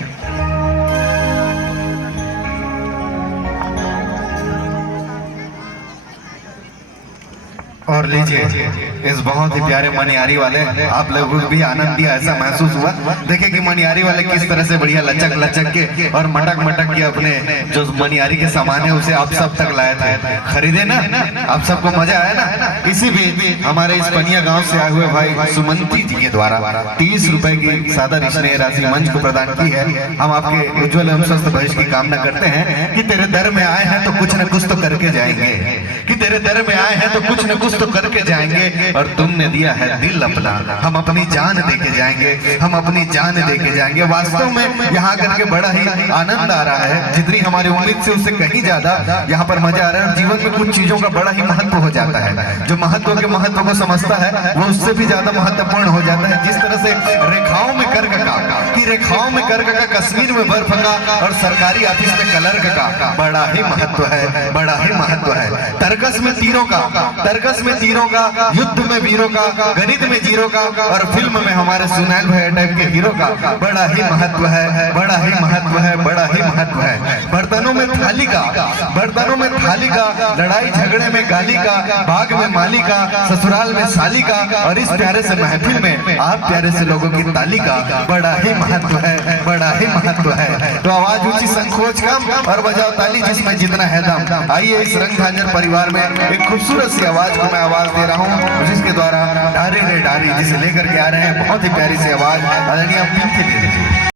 You. और लीजिए इस बहुत ही प्यारे मनियारी वाले, आप लोगों को भी आनंद दिया ऐसा महसूस हुआ। देखिए कि मनियारी वाले किस तरह से बढ़िया लचक लचक के और मटक मटक के अपने जो मनियारी के सामान है उसे आप सब तक लाए थे। खरीदे ना, आप सबको मजा आया ना। इसी भी हमारे इस पनिया गांव से आए हुए भाई सुमंती जी के द्वारा 30 रुपए की सादर स्नेह राशि मंच को प्रदान की है। हम आपके उज्जवल एवं स्वस्थ भविष्य की कामना करते हैं कि तेरे दर में आए हैं तो कुछ न कुछ तो करके जाएंगे, कि तेरे दर में आए हैं तो कुछ न कुछ तो करके जाएंगे। और तुमने दिया है दिल अपना, हम अपनी जान देके जाएंगे, हम अपनी जान देके जाएंगे। वास्तव में यहाँ करके बड़ा ही आनंद आ रहा है, जितनी हमारी उम्मीद से उससे कहीं ज्यादा यहाँ पर मजा आ रहा है। जीवन में कुछ चीजों का बड़ा ही महत्व हो जाता है, जो महत्व के महत्व को समझता है वो उससे भी ज्यादा महत्वपूर्ण हो जाता है। जिस तरह से रेखाओं में कर्क का, कि रेखाओं में कर्क का, कश्मीर में बर्फ का और सरकारी ऑफिस में कलर्क का बड़ा ही महत्व है, बड़ा ही महत्व है। तर्कस में तीरों का, तर्कस में तीरों का, युद्ध में वीरों का, गणित में जीरो का और फिल्म में हमारे सुनैल भाई टाइप के हीरो का बड़ा ही महत्व है, बड़ा ही महत्व है, बड़ा ही महत्व है। बर्तनों में थाली का, बर्तनों में थाली का, लड़ाई झगड़े में गाली का, बाग में माली का, ससुराल में साली का और इस प्यारे से महफिल में आप प्यारे से लोगों की ताली का बड़ा ही महत्व है, बड़ा ही महत्व है। तो आवाज ऊंची संकोच कम और बजाओ ताली जिसमें जितना है दम। आइए इस रंग झांझर परिवार में एक खूबसूरत सी आवाज को मैं आवाज दे रहा हूँ, जिसके द्वारा डारी रे डारी जिसे लेकर के आ रहे हैं बहुत ही प्यारी सी आवाज आदरणीय पिंकी दे दीजिए।